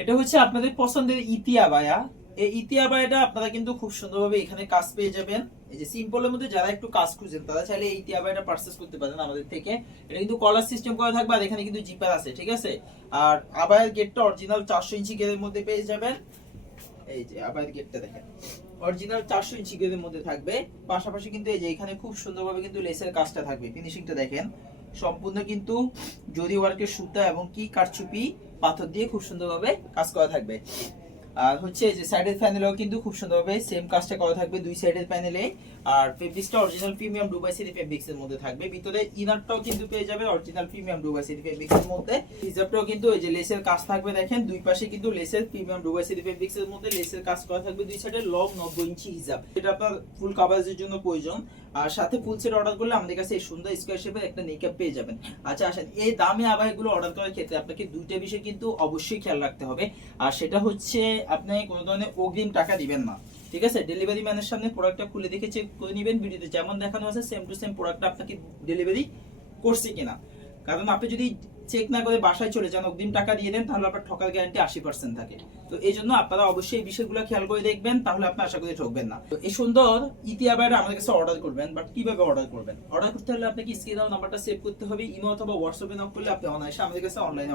এটা হচ্ছে আপনাদের পছন্দের ইতিয়া বায়া। এই ইতিয়া বায়াটা আপনারা কিন্তু খুব সুন্দরভাবে এখানে কাজ পেয়ে যাবেন। এই যে সিম্পলের মধ্যে যারা একটু কাজ খুঁজেন তারা চাইলে এই ইতিয়া বায়াটা পারচেজ করতে পারেন আমাদের থেকে। এটা কিন্তু কলার সিস্টেম করা থাকবে আর এখানে কিন্তু জিপার আছে, ঠিক আছে। আর আবায়ের গেটটা অরিজিনাল 400 ইঞ্চি গেরের মধ্যে পেয়ে যাবেন। এই যে আবায়ের গেটটা দেখেন, অরিজিনাল 400 ইঞ্চি গেরের মধ্যে থাকবে। পাশাপাশি কিন্তু এই যে এখানে খুব সুন্দরভাবে কিন্তু লেসের কাজটা থাকবে, ফিনিশিংটা দেখেন সম্পূর্ণ কিন্তু জরি ওয়ার্কের সুতা এবং কি কারচুপি পাথর দিয়ে খুব সুন্দরভাবে কাজ করা থাকবে। আর হচ্ছে যে সাইডের প্যানেলেও কিন্তু খুব সুন্দরভাবে সেম কাজটা করা থাকবে দুই সাইডের প্যানেলে। আর ফেব্রিক্সটা original premium Dubai city fabrics এর মধ্যে থাকবে। ভিতরে ইনারটাও কিন্তু পেয়ে যাবে original premium Dubai city fabrics এর মধ্যে। হিজাবটাও কিন্তু এই যে লেসের কাজ থাকবে, দেখেন দুই পাশে কিন্তু লেসের প্রিমিয়াম দুবাই সিটি ফেব্রিক্স এর মধ্যে লেসের কাজ করা থাকবে দুই সাইডে। লং 90 ইঞ্চি হিজাব, এটা আপনার ফুল কভারেজের জন্য প্রয়োজন। আর সাথে ফুল সেট অর্ডার করলে আমাদের কাছে এই সুন্দর স্কয়ার শেপের একটা নেকআপ পেয়ে যাবেন। আচ্ছা আসেন, এই দামে আবার এগুলো অর্ডার করার ক্ষেত্রে আপনাকে দুইটা বিষয় কিন্তু অবশ্যই খেয়াল রাখতে হবে। আর সেটা হচ্ছে আপনি কোনো ধরনের অগ্রিম টাকা দিবেন না, ঠিক আছে। ডেলিভারি ম্যানের সামনে প্রোডাক্টটা খুলে দেখে চেক করে নেবেন, ভিডিওতে যেমন দেখানো আছে সেম টু সেম প্রোডাক্টটা আপনাকে ডেলিভারি করছে কিনা। কারণ আপনি যদি চেক না করে বাসায় চলে যান, অগ্রিম টাকা দিয়ে দেন, তাহলে আপনার ঠকার গ্যারান্টি 80% থাকে। তো এই জন্য আপনারা অবশ্যই এই বিষয়গুলো খেয়াল করে দেখবেন, তাহলে আপনি আশা করি ঠকবেন না। তো এই সুন্দর ইতিয়া বাইরে আমাদের কাছে অর্ডার করবেন, বাট কিভাবে অর্ডার করবেন? অর্ডার করতে হলে আপনাকে স্ক্রিনে দেওয়া নাম্বারটা সেভ করতে হবে। ইমো অথবা হোয়াটসঅ্যাপে নক করলে আপনি অনায়াসে আমাদের কাছে অনলাইনে